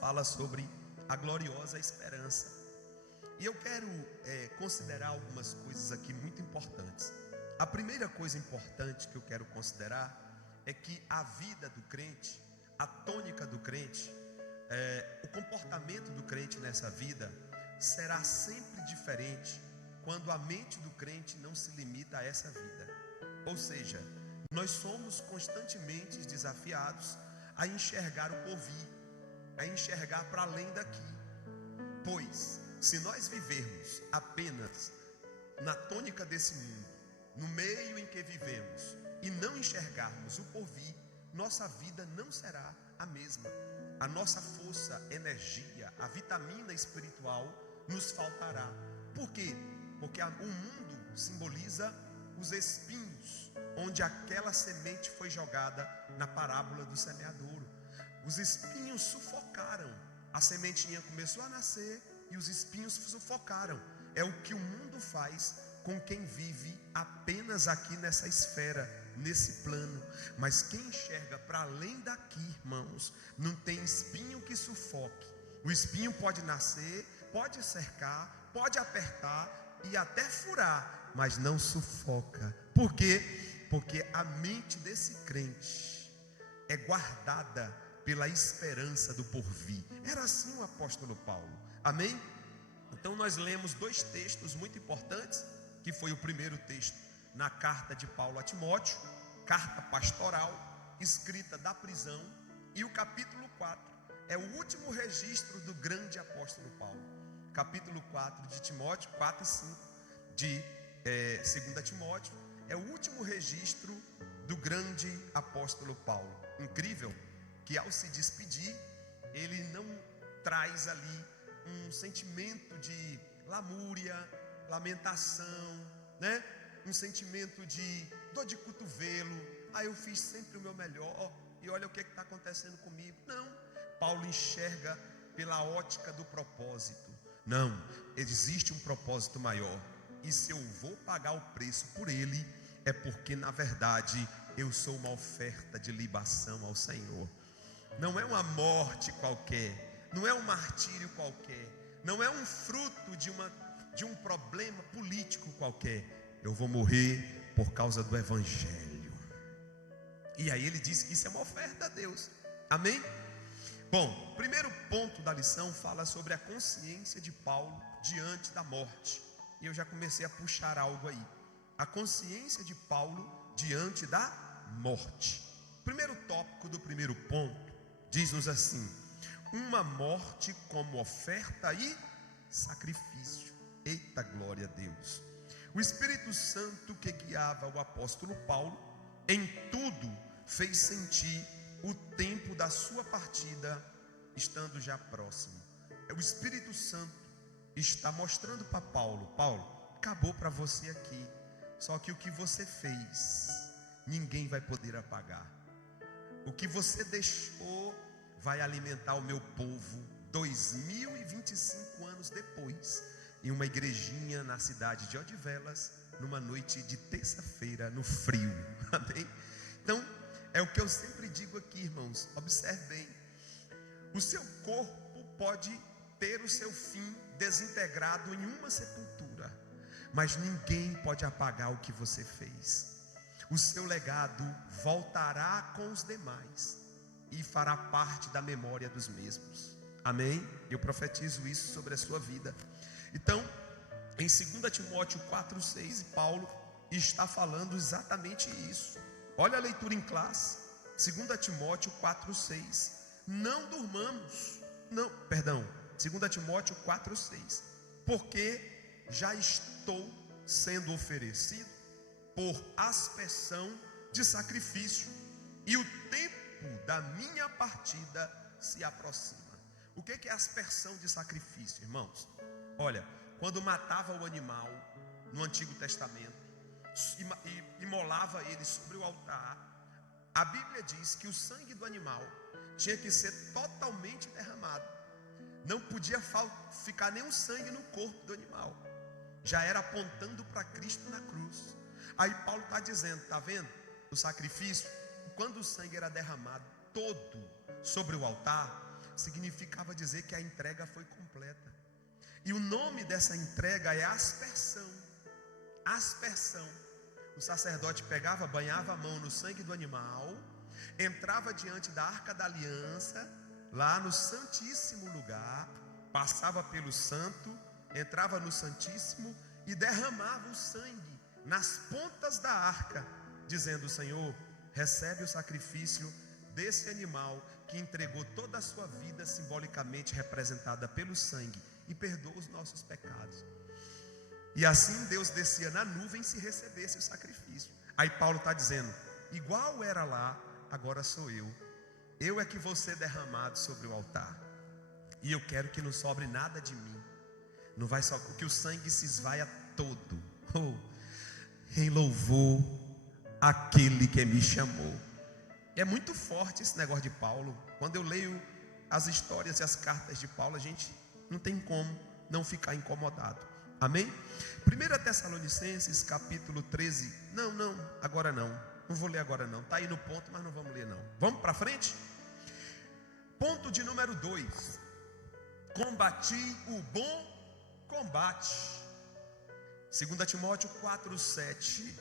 fala sobre a gloriosa esperança. E eu quero considerar algumas coisas aqui muito importantes. A primeira coisa importante que eu quero considerar é que a vida do crente, a tônica do crente, o comportamento do crente nessa vida será sempre diferente quando a mente do crente não se limita a essa vida. Ou seja, nós somos constantemente desafiados a enxergar o porvir, a enxergar para além daqui. Pois, se nós vivermos apenas na tônica desse mundo, no meio em que vivemos, e não enxergarmos o porvir, nossa vida não será a mesma. A nossa força, energia, a vitamina espiritual nos faltará. Por quê? Porque o mundo simboliza os espinhos, onde aquela semente foi jogada na parábola do semeadouro. Os espinhos sufocaram, a sementinha começou a nascer e os espinhos sufocaram. É o que o mundo faz com quem vive apenas aqui nessa esfera, nesse plano. Mas quem enxerga para além daqui, irmãos, não tem espinho que sufoque. O espinho pode nascer, pode cercar, pode apertar e até furar, mas não sufoca. Por quê? Porque a mente desse crente é guardada pela esperança do porvir. Era assim o apóstolo Paulo. Amém? Então nós lemos dois textos muito importantes, que foi o primeiro texto na carta de Paulo a Timóteo, carta pastoral, escrita da prisão, e o capítulo 4 é o último registro do grande apóstolo Paulo. Capítulo 4 de Timóteo, 4 e 5 de 2 Timóteo, é o último registro do grande apóstolo Paulo. Incrível que ao se despedir, ele não traz ali um sentimento de lamúria, lamentação, né? Um sentimento de dor de cotovelo. Eu fiz sempre o meu melhor e olha o que está acontecendo comigo. Não, Paulo enxerga pela ótica do propósito. Não, existe um propósito maior, e se eu vou pagar o preço por ele, é porque na verdade eu sou uma oferta de libação ao Senhor. Não é uma morte qualquer, não é um martírio qualquer, não é um fruto de um problema político qualquer. Eu vou morrer por causa do Evangelho. E aí ele diz que isso é uma oferta a Deus. Amém? Bom, primeiro ponto da lição fala sobre a consciência de Paulo diante da morte. E eu já comecei a puxar algo aí. A consciência de Paulo diante da morte. Primeiro tópico do primeiro ponto diz-nos assim: uma morte como oferta e sacrifício. Eita glória a Deus. O Espírito Santo que guiava o apóstolo Paulo em tudo fez sentir o tempo da sua partida estando já próximo. O Espírito Santo está mostrando para Paulo: Paulo, acabou para você aqui. Só que o que você fez, ninguém vai poder apagar. O que você deixou vai alimentar o meu povo 2025 anos depois, em uma igrejinha na cidade de Odivelas, numa noite de terça-feira, no frio. Amém? Então, é o que eu sempre digo aqui, irmãos. Observe bem. O seu corpo pode ter o seu fim desintegrado em uma sepultura, mas ninguém pode apagar o que você fez. O seu legado voltará com os demais e fará parte da memória dos mesmos. Amém? Eu profetizo isso sobre a sua vida. Então, em 2 Timóteo 4,6, Paulo está falando exatamente isso. Olha a leitura em classe. 2 Timóteo 4,6. Não durmamos. 2 Timóteo 4,6. Porque já estou sendo oferecido por aspersão de sacrifício, e o tempo da minha partida se aproxima. O que é aspersão de sacrifício, irmãos? Olha, quando matava o animal no Antigo Testamento e imolava ele sobre o altar, a Bíblia diz que o sangue do animal tinha que ser totalmente derramado. Não podia ficar nenhum sangue no corpo do animal. Já era apontando para Cristo na cruz. Aí Paulo está dizendo, está vendo? O sacrifício, quando o sangue era derramado todo sobre o altar, significava dizer que a entrega foi completa. E o nome dessa entrega é aspersão. Aspersão. O sacerdote pegava, banhava a mão no sangue do animal, entrava diante da Arca da Aliança, lá no Santíssimo Lugar, passava pelo santo, entrava no Santíssimo e derramava o sangue nas pontas da arca, dizendo: Senhor, recebe o sacrifício desse animal que entregou toda a sua vida, simbolicamente representada pelo sangue, e perdoa os nossos pecados. E assim Deus descia na nuvem se recebesse o sacrifício. Aí Paulo está dizendo: igual era lá, agora sou eu. Eu é que vou ser derramado sobre o altar. E eu quero que não sobre nada de mim. Não vai só que o sangue se esvaia todo. Em louvor àquele que me chamou. É muito forte esse negócio de Paulo. Quando eu leio as histórias e as cartas de Paulo, a gente não tem como não ficar incomodado. Amém? 1 Tessalonicenses capítulo 13. Não, agora não. Não vou ler agora não. Está aí no ponto, mas não vamos ler não. Vamos para frente? Ponto de número 2. Combati o bom combate. 2 Timóteo 4:7.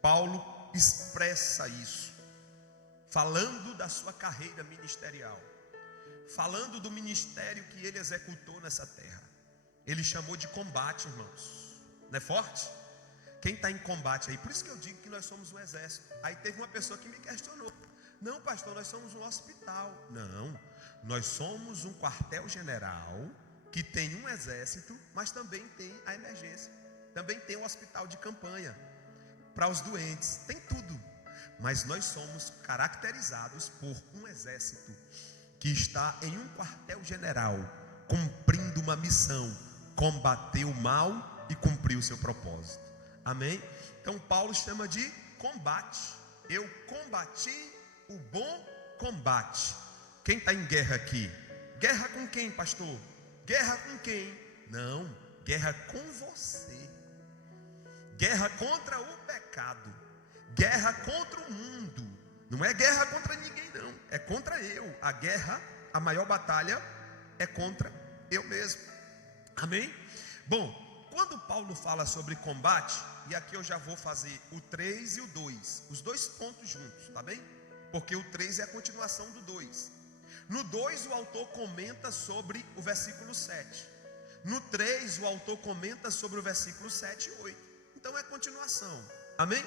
Paulo expressa isso, falando da sua carreira ministerial, falando do ministério que ele executou nessa terra. Ele chamou de combate, irmãos. Não é forte? Quem está em combate aí? Por isso que eu digo que nós somos um exército. Aí teve uma pessoa que me questionou: não, pastor, nós somos um hospital. Não, nós somos um quartel-general que tem um exército, mas também tem a emergência, também tem um hospital de campanha para os doentes, tem tudo. Mas nós somos caracterizados por um exército que está em um quartel-general, cumprindo uma missão: combater o mal e cumprir o seu propósito. Amém? Então Paulo chama de combate. Eu combati o bom combate. Quem está em guerra aqui? Guerra com quem, pastor? Guerra com quem? Não, guerra com você. Guerra contra o pecado. Guerra contra o mundo. Não é guerra contra ninguém não, é contra eu. A guerra, a maior batalha é contra eu mesmo. Amém? Bom, quando Paulo fala sobre combate, e aqui eu já vou fazer o 3 e o 2, os dois pontos juntos, tá bem? Porque o 3 é a continuação do 2. No 2 o autor comenta sobre o versículo 7. No 3 o autor comenta sobre o versículo 7 e 8. Então é continuação. Amém?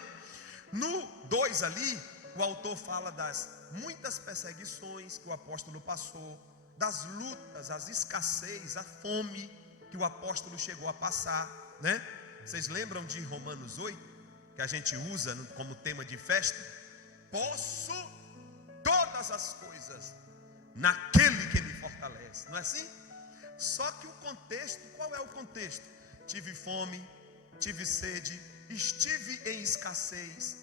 No 2 ali, o autor fala das muitas perseguições que o apóstolo passou, das lutas, as escassez, a fome que o apóstolo chegou a passar, né? Vocês lembram de Romanos 8, que a gente usa como tema de festa? Posso todas as coisas naquele que me fortalece, não é assim? Só que o contexto, qual é o contexto? Tive fome, tive sede, estive em escassez,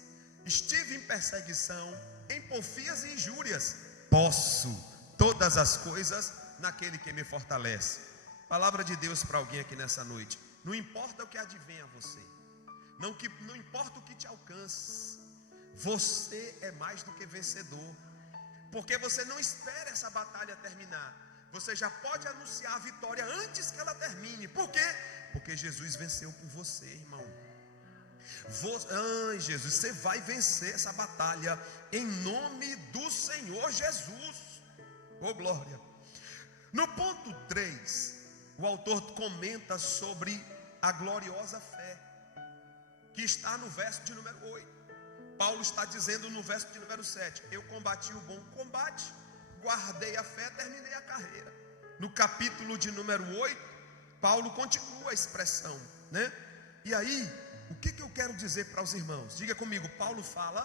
estive em perseguição, em porfias e injúrias. Posso todas as coisas naquele que me fortalece. Palavra de Deus para alguém aqui nessa noite. Não importa o que advém a você, não importa o que te alcance, você é mais do que vencedor, porque você não espera essa batalha terminar, você já pode anunciar a vitória antes que ela termine. Por quê? Porque Jesus venceu por você, irmão. Jesus, você vai vencer essa batalha em nome do Senhor Jesus. Oh glória. No ponto 3, o autor comenta sobre a gloriosa fé, que está no verso de número 8. Paulo está dizendo no verso de número 7: eu combati o bom combate, guardei a fé, terminei a carreira. No capítulo de número 8, Paulo continua a expressão, né? E aí, o que eu quero dizer para os irmãos? Diga comigo, Paulo fala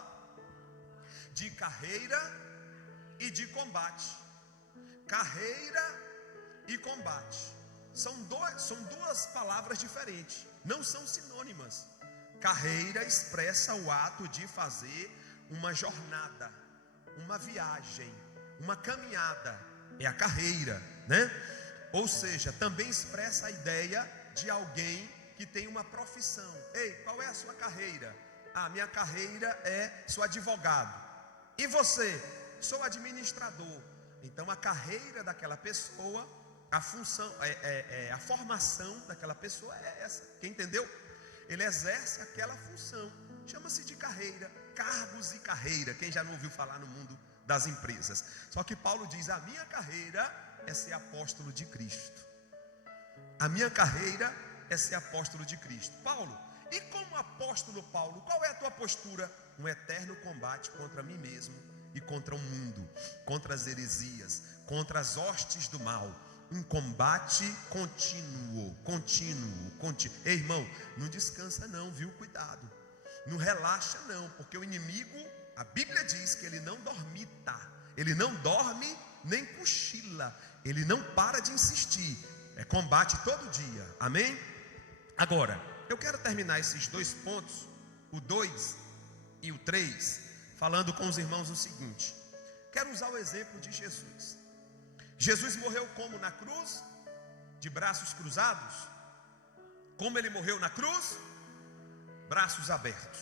de carreira e de combate. Carreira e combate são duas palavras diferentes, não são sinônimas. Carreira expressa o ato de fazer uma jornada, uma viagem, uma caminhada, é a carreira, né? Ou seja, também expressa a ideia de alguém que tem uma profissão. Ei, qual é a sua carreira? Ah, minha carreira sou advogado. E você? Sou administrador. Então a carreira daquela pessoa, a função, a formação daquela pessoa é essa. Quem entendeu? Ele exerce aquela função, chama-se de carreira, cargos e carreira. Quem já não ouviu falar no mundo das empresas? Só que Paulo diz: a minha carreira é ser apóstolo de Cristo. A minha carreira é ser apóstolo de Cristo. Paulo, e como apóstolo Paulo, qual é a tua postura? Um eterno combate contra mim mesmo e contra o mundo, contra as heresias, contra as hostes do mal. Um combate contínuo. Ei, irmão, não descansa não, viu? Cuidado. Não relaxa não, porque o inimigo, a Bíblia diz que ele não dormita. Ele não dorme nem cochila. Ele não para de insistir. É combate todo dia. Amém? Agora, eu quero terminar esses 2 pontos, o 2 e o 3, falando com os irmãos o seguinte. Quero usar o exemplo de Jesus. Jesus morreu como na cruz? De braços cruzados? Como ele morreu na cruz? Braços abertos.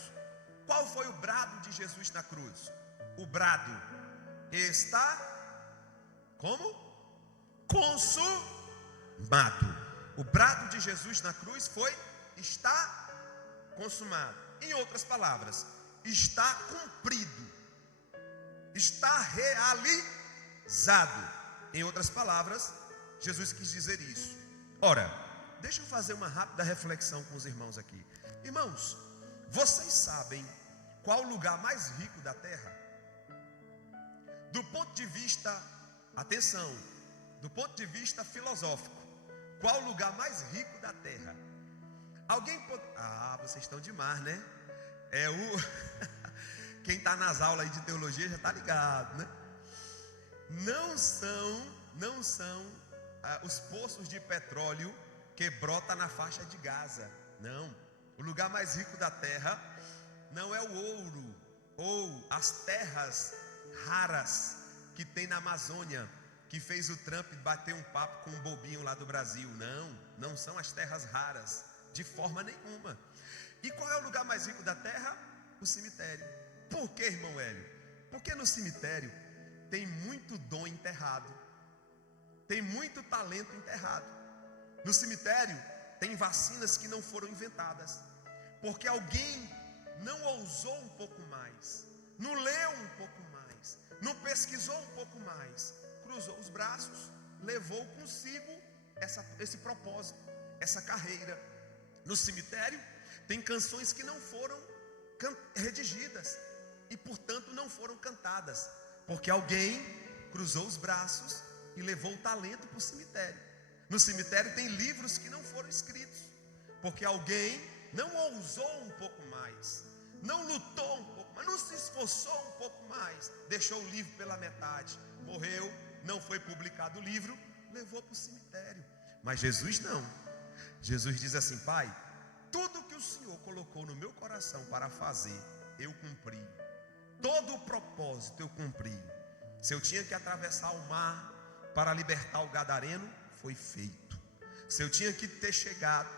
Qual foi o brado de Jesus na cruz? O brado está como? Consumado. O brado de Jesus na cruz foi: está consumado. Em outras palavras, está cumprido, está realizado. Em outras palavras, Jesus quis dizer isso. Ora, deixa eu fazer uma rápida reflexão com os irmãos aqui. Irmãos, vocês sabem qual o lugar mais rico da terra? Do ponto de vista, atenção, do ponto de vista filosófico, qual o lugar mais rico da terra? Alguém pode... vocês estão demais, né? Quem está nas aulas aí de teologia já está ligado, né? Não são os poços de petróleo que brota na faixa de Gaza. Não. O lugar mais rico da terra não é o ouro ou as terras raras que tem na Amazônia, que fez o Trump bater um papo com um bobinho lá do Brasil. Não são as terras raras, de forma nenhuma. E qual é o lugar mais rico da terra? O cemitério. Por que, irmão Hélio? Porque no cemitério tem muito dom enterrado, tem muito talento enterrado. No cemitério tem vacinas que não foram inventadas, porque alguém não ousou um pouco mais, não leu um pouco mais, não pesquisou um pouco mais, cruzou os braços, levou consigo esse propósito, essa carreira. No cemitério tem canções que não foram redigidas e portanto não foram cantadas, porque alguém cruzou os braços e levou o talento para o cemitério. No cemitério tem livros que não foram escritos, porque alguém não ousou um pouco mais, não lutou um pouco mais, não se esforçou um pouco mais, deixou o livro pela metade, morreu, não foi publicado o livro, levou para o cemitério. Mas Jesus não. Jesus diz assim: Pai, tudo que o Senhor colocou no meu coração para fazer, eu cumpri. Todo o propósito eu cumpri. Se eu tinha que atravessar o mar para libertar o gadareno, foi feito. Se eu tinha que ter chegado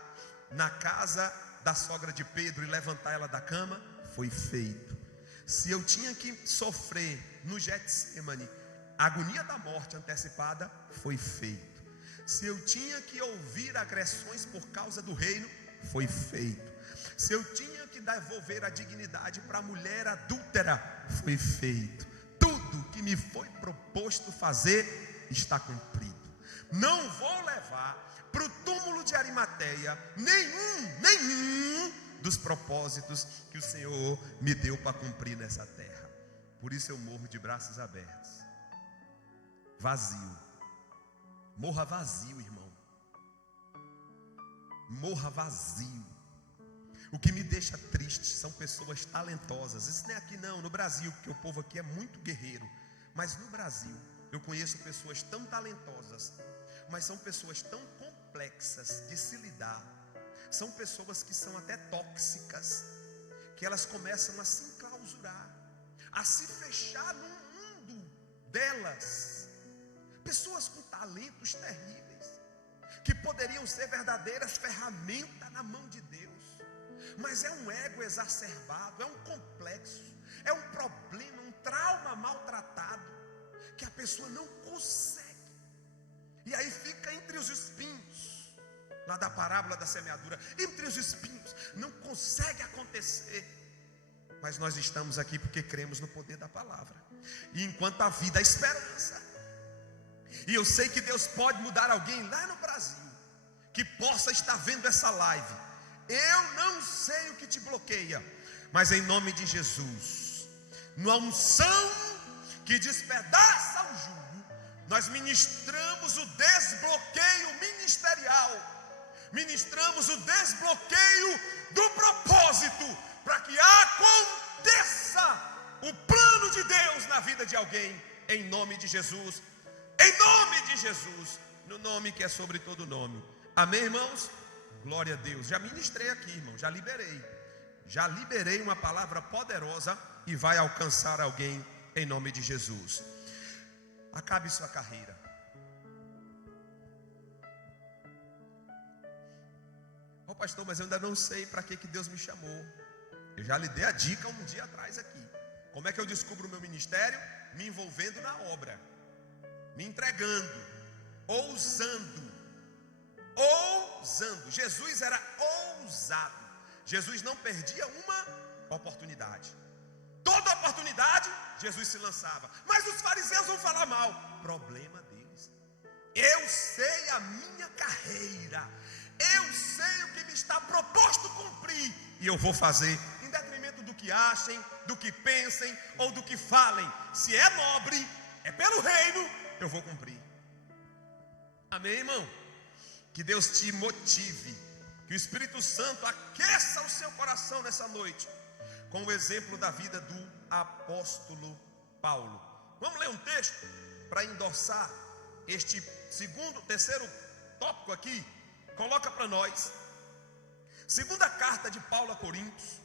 na casa da sogra de Pedro e levantar ela da cama, foi feito. Se eu tinha que sofrer no Getsemane a agonia da morte antecipada, foi feito. Se eu tinha que ouvir agressões por causa do reino, foi feito. Se eu tinha que devolver a dignidade para a mulher adúltera, foi feito. Tudo que me foi proposto fazer está cumprido. Não vou levar para o túmulo de Arimateia nenhum dos propósitos que o Senhor me deu para cumprir nessa terra. Por isso eu morro de braços abertos, vazio. Morra vazio, irmão. Morra vazio. O que me deixa triste são pessoas talentosas. Isso não é aqui não, no Brasil, porque o povo aqui é muito guerreiro. Mas no Brasil, eu conheço pessoas tão talentosas, mas são pessoas tão complexas de se lidar. São pessoas que são até tóxicas, que elas começam a se enclausurar, a se fechar no mundo delas. Pessoas com talentos terríveis, que poderiam ser verdadeiras ferramentas na mão de Deus, mas é um ego exacerbado, é um complexo, é um problema, um trauma maltratado, que a pessoa não consegue. E aí fica entre os espinhos, lá da parábola da semeadura, entre os espinhos, não consegue acontecer. Mas nós estamos aqui porque cremos no poder da palavra. E enquanto a vida, a esperança. E eu sei que Deus pode mudar alguém lá no Brasil, que possa estar vendo essa live. Eu não sei o que te bloqueia, mas em nome de Jesus, numa unção que despedaça o jugo, nós ministramos o desbloqueio ministerial, ministramos o desbloqueio do propósito, para que aconteça o plano de Deus na vida de alguém, em nome de Jesus, em nome de Jesus, no nome que é sobre todo nome. Amém, irmãos? Glória a Deus. Já ministrei aqui, irmão, já liberei uma palavra poderosa e vai alcançar alguém em nome de Jesus. Acabe sua carreira. Ô pastor, mas eu ainda não sei para que Deus me chamou. Eu já lhe dei a dica um dia atrás aqui. Como é que eu descubro o meu ministério? Me envolvendo na obra, me entregando, ousando. Jesus era ousado. Jesus não perdia uma oportunidade. Toda oportunidade Jesus se lançava. Mas os fariseus vão falar mal. Problema deles. Eu sei a minha carreira. Eu sei o que me está proposto cumprir. E eu vou fazer, em detrimento do que achem, do que pensem ou do que falem. Se é nobre, é pelo reino, eu vou cumprir. Amém, irmão? Que Deus te motive, que o Espírito Santo aqueça o seu coração nessa noite, com o exemplo da vida do apóstolo Paulo. Vamos ler um texto para endossar este terceiro tópico aqui. Coloca para nós. Segunda carta de Paulo a Coríntios,